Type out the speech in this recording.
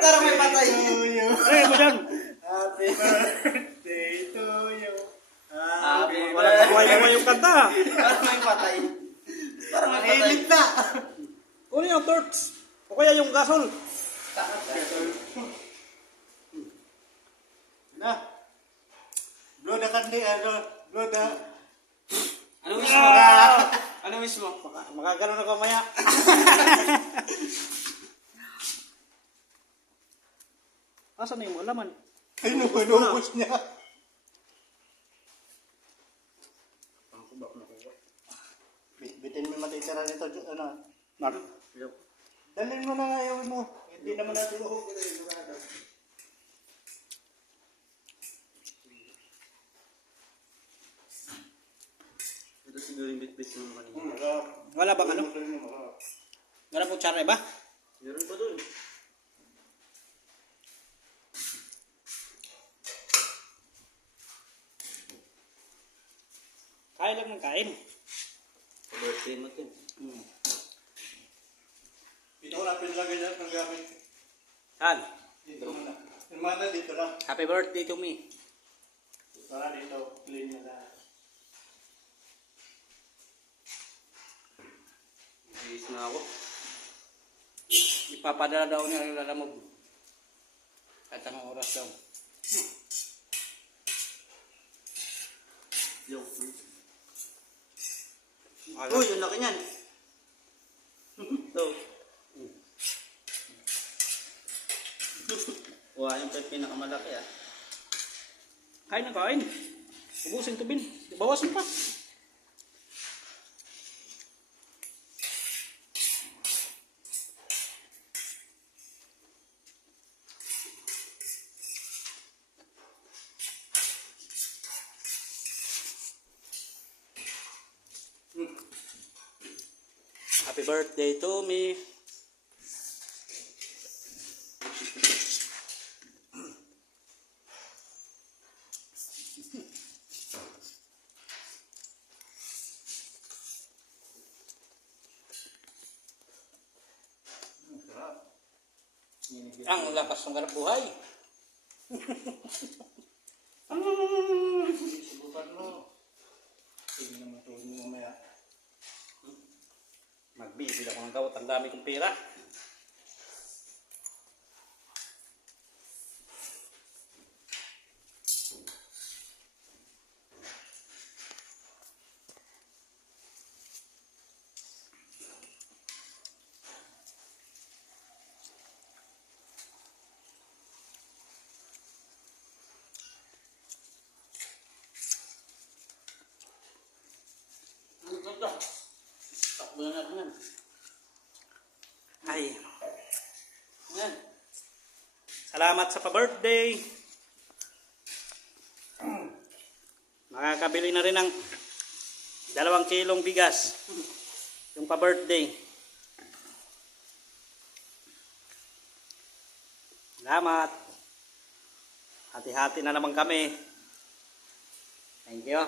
Tara, may patay. Ay, dyan. Happy birthday to you. Happy Buhay-buhay yung kanta. Parang may patay. Parang may patay. Mahilig na. Ano yung torch? O kaya yung gasol? Na. Blow the candy, ano, blow the... Ano wish mo? Ano wish mo? Maka, makagano na ko Asa na yung alaman? Ay, nubus niya. Bit- Bitin mo yung matitira nito, ano. Mar. Dalhin mo na nga yung mo. Hindi naman natin. Ito siguro yung bit-bit mo kanina. Wala bang ano? Wala po tsara ba? Meron pa doon. Kain lang ng kain. Birthday mo to. Hmm. Dito ko na pinlagay niya ng gamit. Saan? Dito muna. Yung mana dito lang. Happy birthday to me. Para dito, clean na. Ayos na ako. Ipapadala daw niya yung lalamog. Kahit anong oras daw. Joke. Wala. Uy, ang laki niyan. Ito. Wah, yung pa yung pinakamalaki ah. Kain ng kain. Ubusin to bin. Bawasan pa. Happy birthday to me. Ang lakas ng ganap buhay. Subukan mo. Hindi naman tulog mo mamaya. Magbibili ako ng gawat. Ang dami kong pera. Ganda. Takbo na natin yan. Ay, Yan. salamat sa pa-birthday. Makakabili na rin ng dalawang kilong bigas. Yung pa-birthday. Salamat. Hati-hati na naman kami. Thank you.